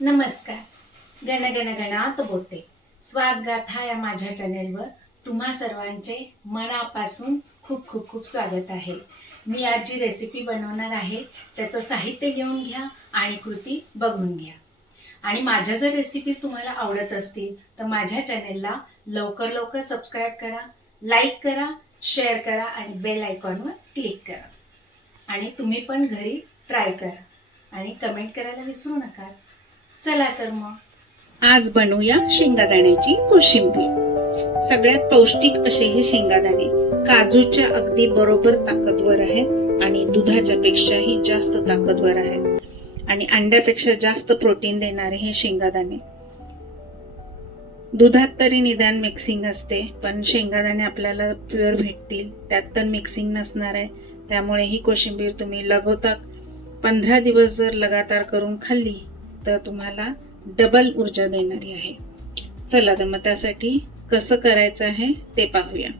नमस्कार. गण गण गणात बोलते स्वादगाथा या माझ्या चॅनेलवर तुम्हा सर्वांचे मनापासून खूप खूप खूप स्वागत आहे. मी आज जी रेसिपी बनवणार आहे त्याचं साहित्य घेऊन घ्या आणि कृती बघून घ्या. आणि माझ्या जर रेसिपीज तुम्हाला आवडत असतील तर माझ्या चॅनेलला लवकर लवकर सबस्क्राईब करा लाईक करा शेअर करा आणि बेल आयकॉनवर क्लिक करा. आणि तुम्ही पण घरी ट्राय करा. आणि कमेंट करायला विसरू नका. चला तर मग. आज बनवूया शेंगादाण्याची कोशिंबीर. सगळ्यात पौष्टिक असे हे शेंगादाणे काजूच्या अगदी बरोबर ताकदवर आहेत आणि दुधाच्या पेक्षाही जास्त ताकदवर आहेत. आणि अंड्यापेक्षा जास्त प्रोटीन देणारे हे शेंगादाणे. दुधात तरी निदान मिक्सिंग असते पण शेंगादाणे आपल्याला प्युअर भेटतील त्यात तर मिक्सिंग नसणार आहे. त्यामुळे ही कोशिंबीर तुम्ही लगोतात पंधरा दिवस जर लगातार करून खाल्ली तर तुम्हाला डबल ऊर्जा देणारी आहे. चला तर मग त्यासाठी कसं करायचं आहे ते पाहूया.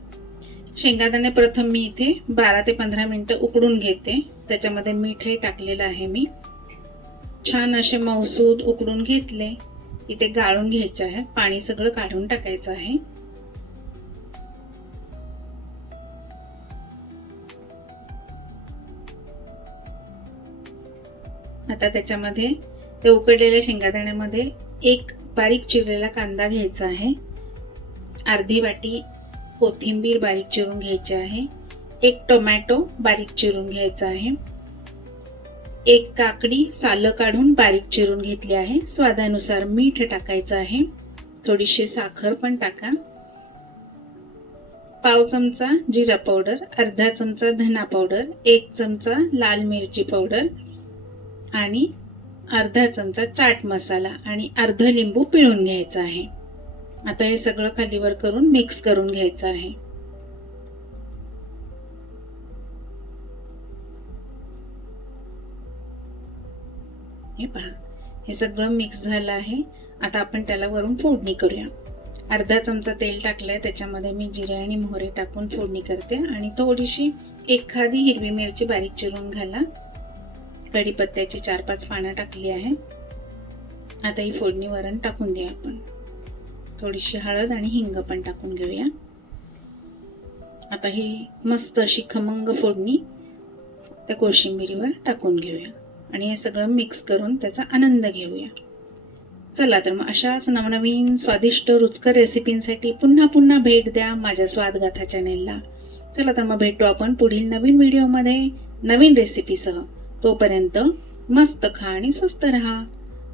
शेंगादाणे प्रथम मी इथे बारा ते पंधरा मिनटं उकडून घेते. त्याच्यामध्ये मीठही टाकलेलं आहे मी. छान असे मौसूद उकडून घेतले. इथे गाळून घ्यायचे आहेत पाणी सगळं काढून टाकायचं आहे. आता त्याच्यामध्ये ते उकडलेल्या शेंगादाण्यामध्ये एक बारीक चिरलेला कांदा घ्यायचा आहे. अर्धी वाटी कोथिंबीर बारीक चिरून घ्यायची आहे. एक टोमॅटो बारीक चिरून घ्यायचा आहे. एक काकडी सालं काढून बारीक चिरून घेतली आहे. स्वादानुसार मीठ टाकायचं आहे. थोडीशी साखर पण टाका. पाव चमचा जिरा पावडर अर्धा चमचा धना पावडर एक चमचा लाल मिरची पावडर आणि अर्धा चमचा चाट मसाला आणि अर्ध लिंबू पिळून घ्यायचा आहे. आता हे सगळं खालीवर करून मिक्स करून घ्यायचं आहे. हे पहा हे सगळं मिक्स झालं आहे. आता आपण त्याला वरून फोडणी करूया. अर्धा चमचा तेल टाकलंय त्याच्यामध्ये मी जिरे आणि मोहरे टाकून फोडणी करते. आणि थोडीशी एखादी हिरवी मिरची बारीक चिरून घाला. कढीपत्त्याची चार पाच पानं टाकली आहेत आता ही फोडणी वरण टाकून द्या आपण. थोडीशी हळद आणि हिंग पण टाकून घेऊया. आता ही मस्त अशी खमंग फोडणी त्या कोशिंबिरीवर टाकून घेऊया. आणि हे सगळं मिक्स करून त्याचा आनंद घेऊया. चला तर मग अशाच नवनवीन स्वादिष्ट रुचकर रेसिपींसाठी पुन्हा पुन्हा भेट द्या माझ्या स्वादगाथा चॅनेलला चला तर मग भेटू आपण पुढील नवीन व्हिडिओमध्ये नवीन रेसिपीसह तोपर्यंत मस्त खा आणि स्वस्त रहा.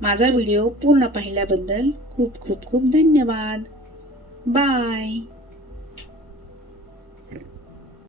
माझा व्हिडिओ पूर्ण पाहिल्याबद्दल खूप खूप खूप धन्यवाद. बाय.